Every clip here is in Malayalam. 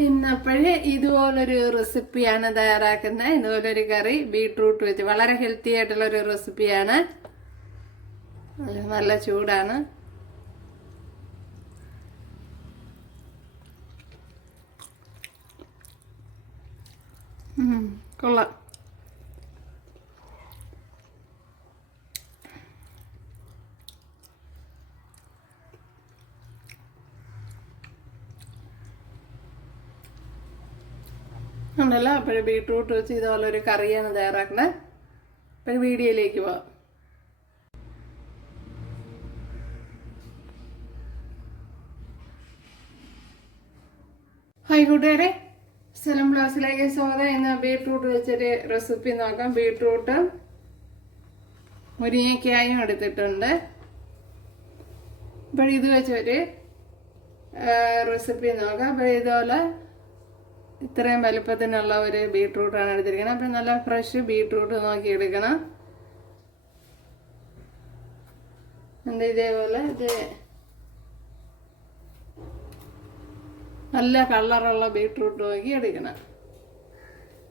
ഇന്നപ്പോഴേ ഇതുപോലൊരു റെസിപ്പിയാണ് തയ്യാറാക്കുന്നത് ഇതുപോലൊരു കറി ബീട്രൂട്ട് വെച്ച് വളരെ ഹെൽത്തി ആയിട്ടുള്ള ഒരു റെസിപ്പിയാണ് നല്ല- ചൂടാണ്. കൊള്ളാം. ഉണ്ടല്ലോ. അപ്പോഴും ബീട്രൂട്ട് വെച്ച് ഇതുപോലെ ഒരു കറിയാണ് തയ്യാറാക്കുന്നത് അപ്പോൾ വീഡിയോയിലേക്ക് പോവാം. ഹായ് കൂട്ടുകാരെ. സ്ഥലം ബ്ലൗസിലേക്ക് സ്വാഗതം. ഇന്ന് ബീട്രൂട്ട് വെച്ചൊരു റെസിപ്പി നോക്കാം. ബീട്രൂട്ട് മുരിങ്ങയ്ക്കായും എടുത്തിട്ടുണ്ട്. അപ്പോൾ ഇത് വെച്ചൊരു റെസിപ്പി നോക്കാം. അപ്പോൾ ഇതുപോലെ ഇത്രയും വലുപ്പത്തിനുള്ള ഒരു ബീട്രൂട്ടാണ് എടുത്തിരിക്കുന്നത് അപ്പം നല്ല ഫ്രഷ് ബീട്രൂട്ട് നോക്കി എടുക്കണം. എന്നിട്ട് ഇതേപോലെ? ഇത് നല്ല കളറുള്ള ബീട്രൂട്ട് നോക്കി എടുക്കണം.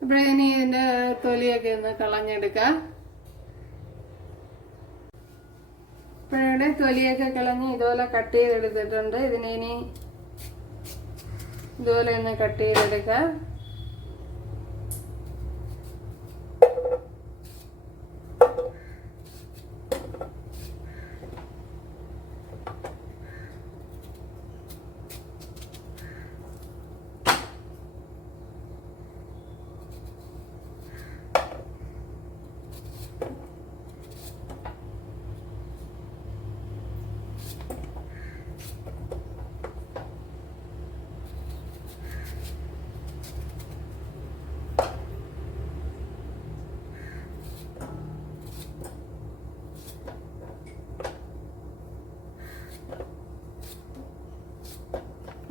അപ്പോൾ ഇനി ഇതിന്റെ തൊലിയൊക്കെ ഒന്ന് കളഞ്ഞെടുക്കാം. ഇപ്പോഴിവിടെ തൊലിയൊക്കെ കളഞ്ഞ് ഇതുപോലെ കട്ട് ചെയ്തെടുത്തിട്ടുണ്ട്. ഇതിനി ഇതുപോലെ ഒന്ന് കട്ട് ചെയ്തെടുക്കാം.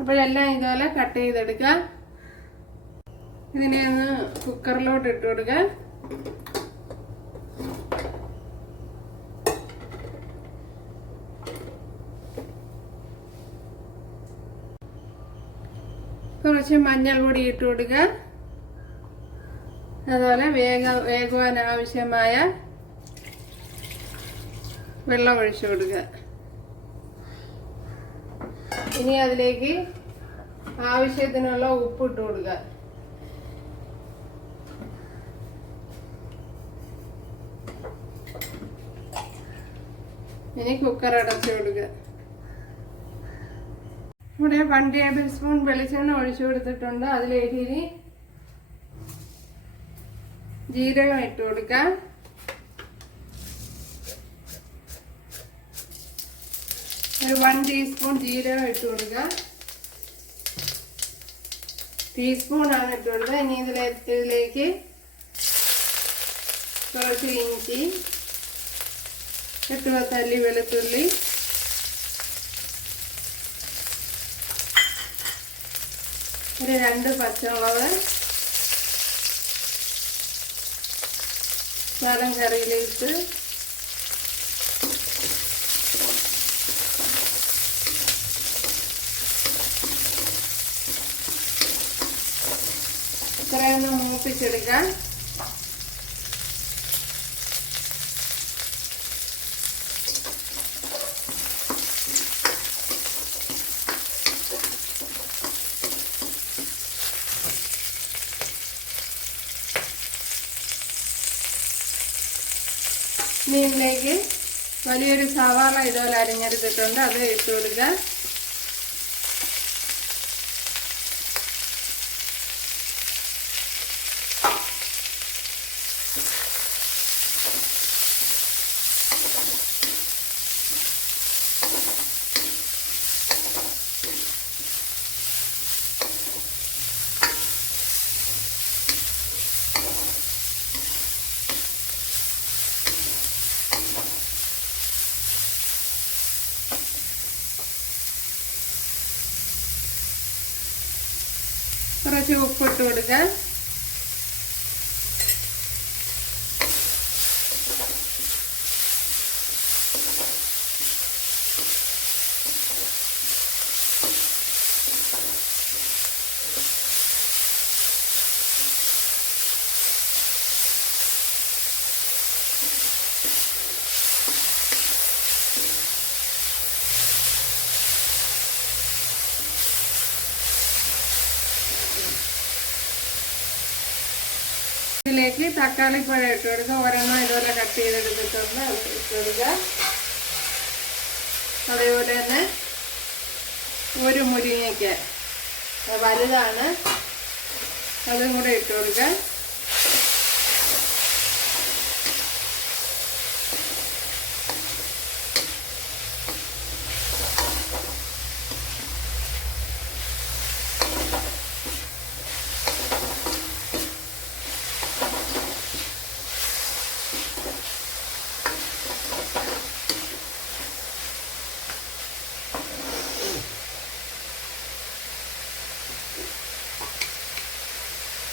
അപ്പോഴെല്ലാം ഇതുപോലെ കട്ട് ചെയ്തെടുക്കുക. ഇതിനെ ഒന്ന് കുക്കറിലോട്ട് ഇട്ട് കൊടുക്കുക. കുറച്ച് കൂടി ഇട്ട് കൊടുക്കുക. അതുപോലെ വേഗ വേകുവാൻ ആവശ്യമായ വെള്ളം ഒഴിച്ചു കൊടുക്കുക. ഇനി അതിലേക്ക് ആവശ്യത്തിനുള്ള ഉപ്പ് ഇട്ട് കൊടുക്കുക. ഇനി കുക്കർ അടച്ചു കൊടുക്കുക. ഇവിടെ വൺ ടേബിൾ സ്പൂൺ വെളിച്ചെണ്ണ ഒഴിച്ചു കൊടുത്തിട്ടുണ്ട്. അതിലേക്ക് ജീരകം ഇട്ട് കൊടുക്കാം. ഒരു വൺ ടീസ്പൂൺ ജീരകം ഇട്ട് കൊടുക്കുക. ടീസ്പൂൺ ആണ് ഇട്ട് ഇനി ഇതിലെ ഇതിലേക്ക് കുറച്ച് ഇഞ്ചി എട്ടുപത്തല്ലി വെളുത്തുള്ളി ഒരു രണ്ട് പച്ചമുളക് സ്ഥലം കറിയിലിട്ട് ഇത്രയൊന്ന് മൂപ്പിച്ചെടുക്കാം മീനിലേക്ക് വലിയൊരു സവാള ഇതുപോലെ അരിഞ്ഞെടുത്തിട്ടുണ്ട്. അത് ഇട്ട് കൊടുക്കുക. കുറച്ച് ഉപ്പിട്ട് കൊടുക്കുക ഇതിലേക്ക് തക്കാളിപ്പഴം ഇട്ട് കൊടുക്കുക ഒരെണ്ണം ഇതുപോലെ കട്ട് ചെയ്തെടുത്തിട്ടുണ്ട്. ഇട്ട് കൊടുക്കുക അതേപോലെ തന്നെ ഒരു മുരിങ്ങയ്ക്ക്. വലുതാണ്. അതും കൂടെ ഇട്ട് കൊടുക്കുക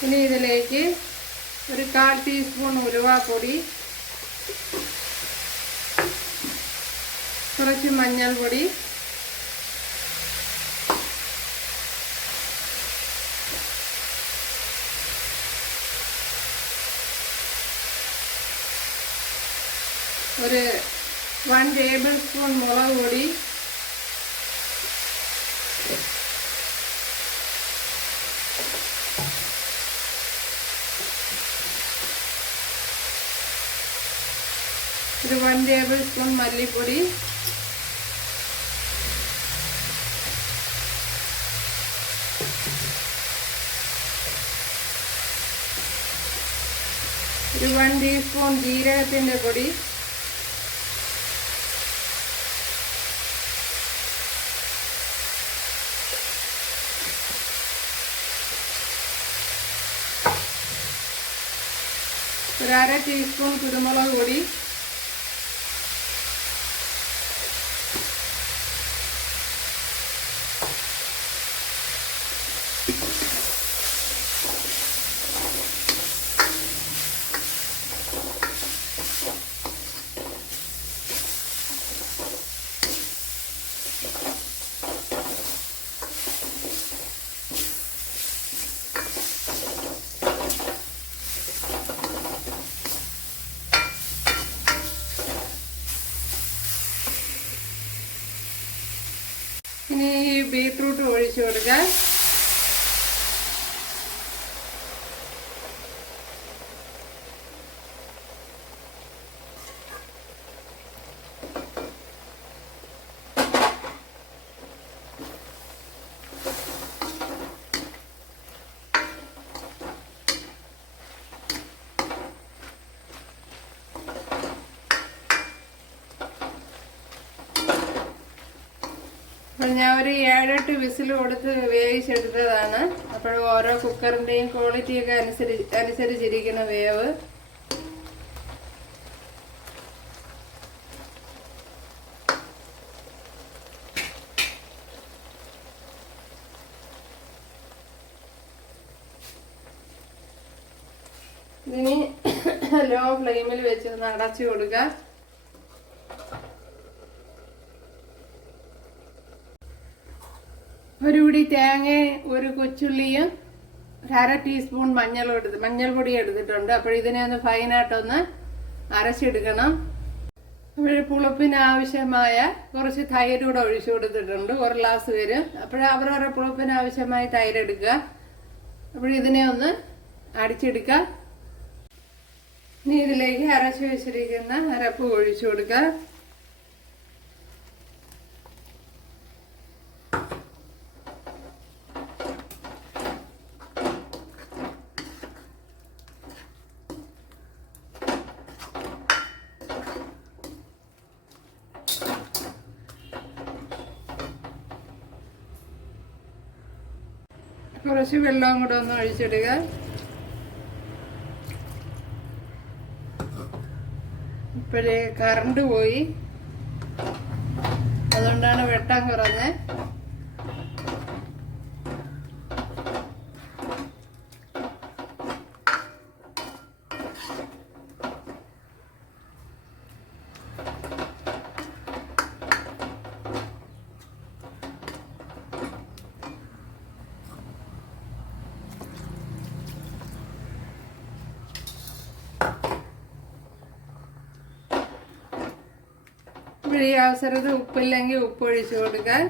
ഇനി ഇതിലേക്ക് ഒരു കാൽ ടീസ്പൂൺ ഉരുവാപ്പൊടി കുറച്ച് മഞ്ഞൾപ്പൊടി ഒരു വൺ ടേബിൾ സ്പൂൺ മുളക് പൊടി ഒരു വൺ ടേബിൾ സ്പൂൺ മല്ലിപ്പൊടി. ഒരു വൺ ടീസ്പൂൺ ജീരകത്തിന്റെ പൊടി. ഒരു അര ടീസ്പൂൺ കുരുമുളക് പൊടി. ഇനി ഈ ബീട്രൂട്ട് ഒഴിച്ചു കൊടുക്കുക ഞാൻ ഒരു ഏഴെട്ട് വിസിൽ കൊടുത്ത് വേവിച്ചെടുത്തതാണ്. അപ്പോഴും ഓരോ കുക്കറിന്റെയും ക്വാളിറ്റിയൊക്കെ അനുസരിച്ച് അനുസരിച്ചിരിക്കുന്ന വേവ്. ഇനി ലോ ഫ്ലെയിമിൽ വെച്ച് അടച്ചു അടച്ചു കൊടുക്കുക ഒരു പിടി തേങ്ങ ഒരു കൊച്ചുള്ളിയും അര ടീസ്പൂൺ മഞ്ഞളും എടുത്ത് മഞ്ഞൾപൊടി എടുത്തിട്ടുണ്ട്. അപ്പോൾ ഇതിനെ ഒന്ന് ഫൈനായിട്ടൊന്ന് അരച്ചെടുക്കണം. അപ്പോൾ പുളിപ്പിന് ആവശ്യമായ കുറച്ച് തൈര് കൂടെ ഒഴിച്ചു കൊടുത്തിട്ടുണ്ട്. ഒരു ഗ്ലാസ് വരും. അപ്പോൾ അവരവരുടെ പുളിപ്പിന് ആവശ്യമായ തൈര് എടുക്കുക. അപ്പോൾ ഇതിനെ ഒന്ന് അടിച്ചെടുക്കുക. ഇനി ഇതിലേക്ക് അരച്ചു വെച്ചിരിക്കുന്ന അരപ്പ് ഒഴിച്ചു കൊടുക്കുക. കുറച്ച് വെള്ളവും കൂടെ ഒന്ന് ഒഴിച്ചിടുക. ഇപ്പോഴേ കറണ്ട് പോയി. അതുകൊണ്ടാണ് വെട്ടം കുറഞ്ഞ് ഈ അവസരത്തിൽ ഉപ്പില്ലെങ്കിൽ ഉപ്പ് ഒഴിച്ചു കൊടുക്കാൻ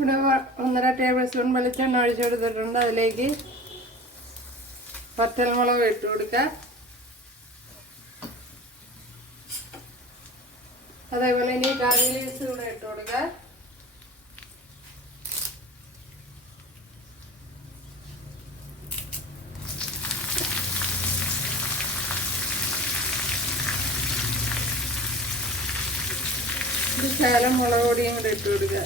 ഇവിടെ ഒന്നര ടേബിൾ സ്പൂൺ വെളിച്ചെണ്ണ ഒഴിച്ചെടുത്തിട്ടുണ്ട് അതിലേക്ക് പച്ചമുളക് ഇട്ട് കൊടുക്കുക അതേപോലെ ഇനി കറി ലീവ്സ് കൂടെ ഇട്ട് കൊടുക്കുക ശകലം മുളക് പൊടിയും കൂടെ ഇട്ട് കൊടുക്കുക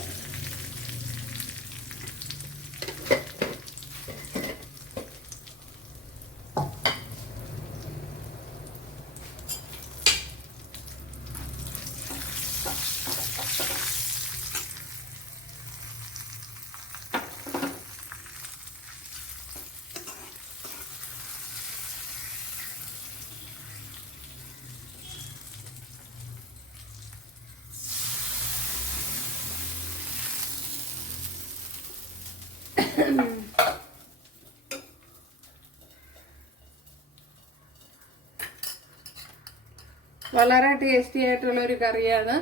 വളരെ ടേസ്റ്റി ആയിട്ടുള്ള ഒരു കറിയാണ്.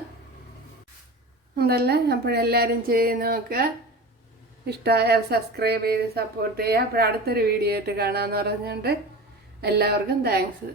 ഉണ്ടല്ലേ? അപ്പോഴെല്ലാവരും ചെയ്ത് നോക്കുക ഇഷ്ടമായാൽ സബ്സ്ക്രൈബ് ചെയ്ത് സപ്പോർട്ട് ചെയ്യുക. അപ്പോഴടുത്തൊരു വീഡിയോ ആയിട്ട് കാണാമെന്ന് പറഞ്ഞുകൊണ്ട് എല്ലാവർക്കും താങ്ക്സ്